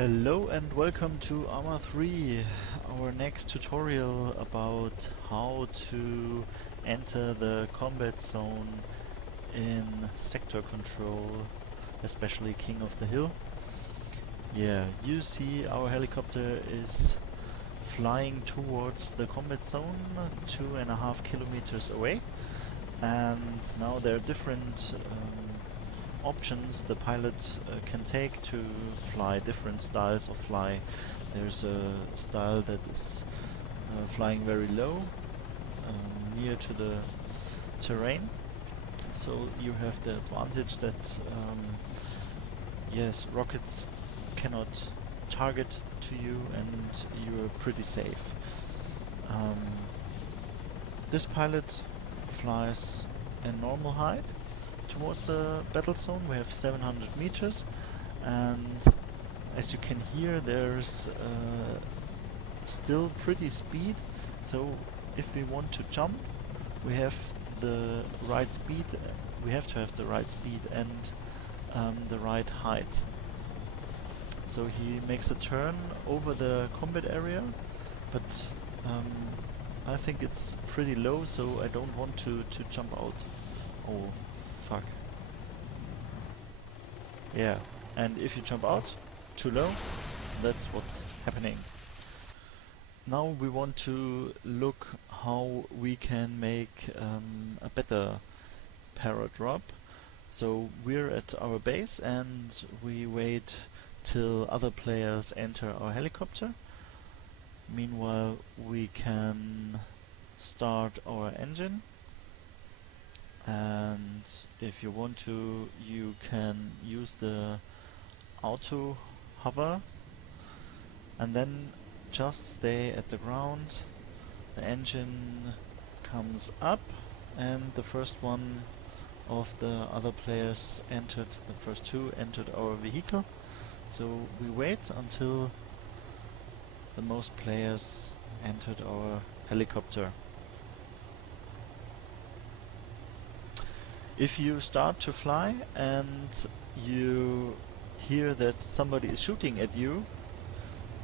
Hello and welcome to ArmA 3, our next tutorial about how to enter the combat zone in sector control, especially King of the Hill. Yeah, you see our helicopter is flying towards the combat zone 2.5 kilometers away, and now there are different options the pilot can take to fly, different styles of fly. There's a style that is flying very low, near to the terrain, so you have the advantage that yes, rockets cannot target to you and you're pretty safe. This pilot flies in normal height towards the battle zone. We have 700 meters, and as you can hear, there's still pretty speed, so if we want to jump, we have the right speed. We have to have the right speed and the right height. So he makes a turn over the combat area, but I think it's pretty low, so I don't want to jump out. Oh, fuck. Yeah, and if you jump out too low, that's what's happening. Now we want to look how we can make a better Paradrop. So we're at our base and we wait till other players enter our helicopter. Meanwhile, we can start our engine, and if you want to, you can use the auto hover and then just stay at the ground. The engine comes up and the first one of the other players entered, the first two entered our vehicle. So we wait until the most players entered our helicopter. If you start to fly and you hear that somebody is shooting at you,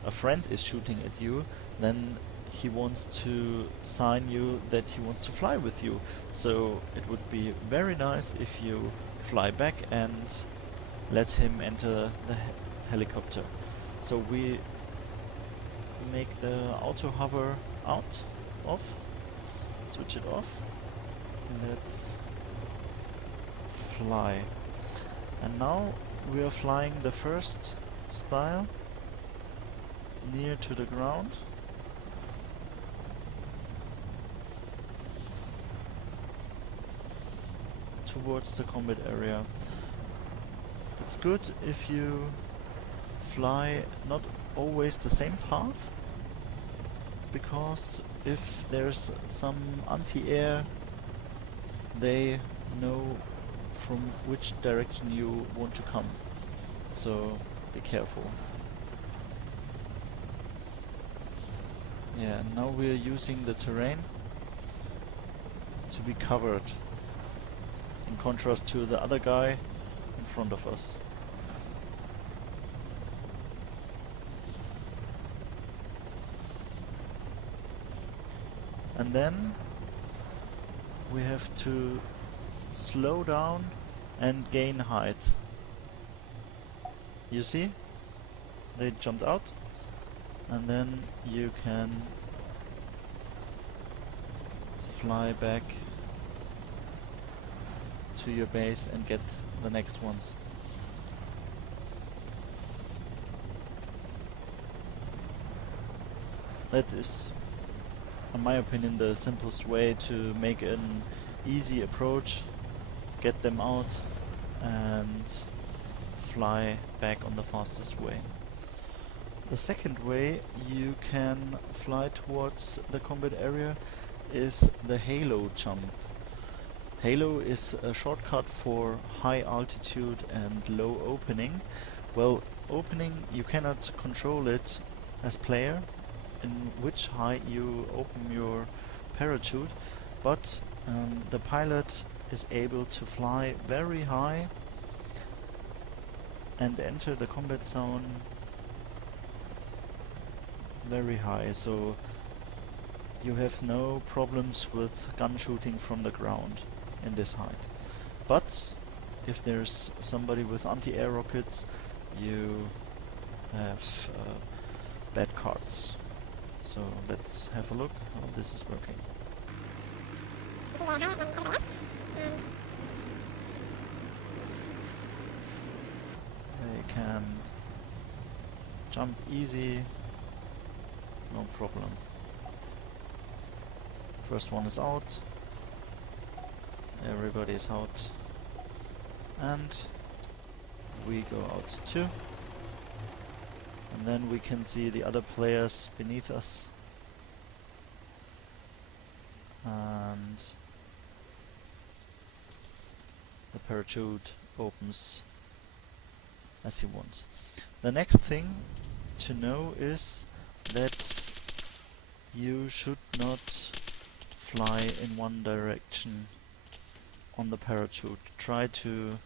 a friend is shooting at you, then he wants to sign you that he wants to fly with you. So it would be very nice if you fly back and let him enter the helicopter. So we make the auto hover off, switch it off, and let's fly. And now we are flying the first style near to the ground. Towards the combat area. It's good if you fly not always the same path, because if there's some anti-air, they know from which direction you want to come, so be careful. Yeah, now we are using the terrain to be covered, in contrast to the other guy in front of us. And then we have to slow down and gain height. You see? They jumped out, and then you can fly back to your base and get the next ones. That is, in my opinion, the simplest way to make an easy approach, get them out and fly back on the fastest way. The second way you can fly towards the combat area is the halo jump. Halo is a shortcut for high altitude and low opening. Well, opening, you cannot control it as player, in which height you open your parachute, but the pilot is able to fly very high and enter the combat zone very high, so you have no problems with gun shooting from the ground in this height. But if there's somebody with anti-air rockets, you have bad cards. So let's have a look how this is working. They can jump easy, no problem. First one is out, everybody is out, and we go out too. And then we can see the other players beneath us. And the parachute opens as he wants. The next thing to know is that you should not fly in one direction on the parachute. Try to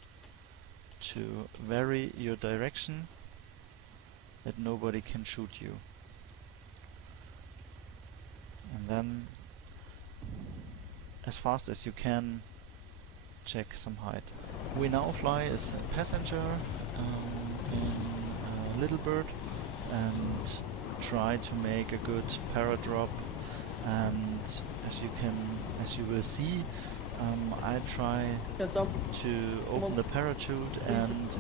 vary your direction that nobody can shoot you. And then as fast as you can check some height. We now fly as a passenger in Little Bird and try to make a good paradrop, and as you will see, I try to open the parachute and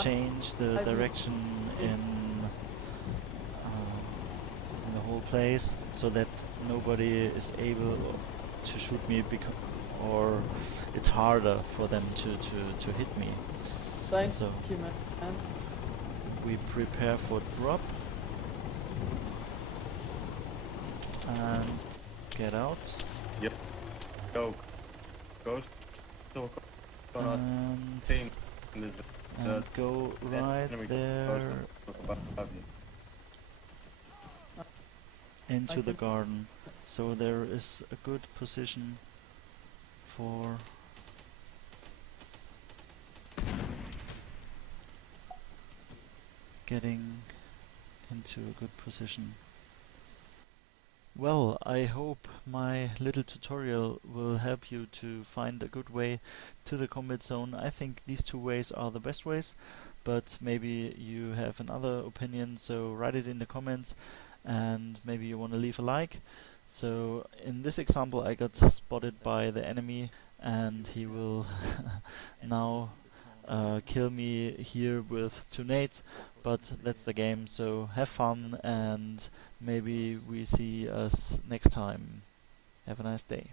change the direction in the whole place so that nobody is able to shoot me, or it's harder for them to hit me. So we prepare for drop and get out. Yep. Go. And go right there into the garden. So there is a good position for getting into a good position. Well, I hope my little tutorial will help you to find a good way to the combat zone. I think these two ways are the best ways, but maybe you have another opinion, so write it in the comments, and maybe you want to leave a like. So in this example I got spotted by the enemy, and he will now kill me here with 2 nades, but that's the game, so have fun, and maybe we see us next time. Have a nice day.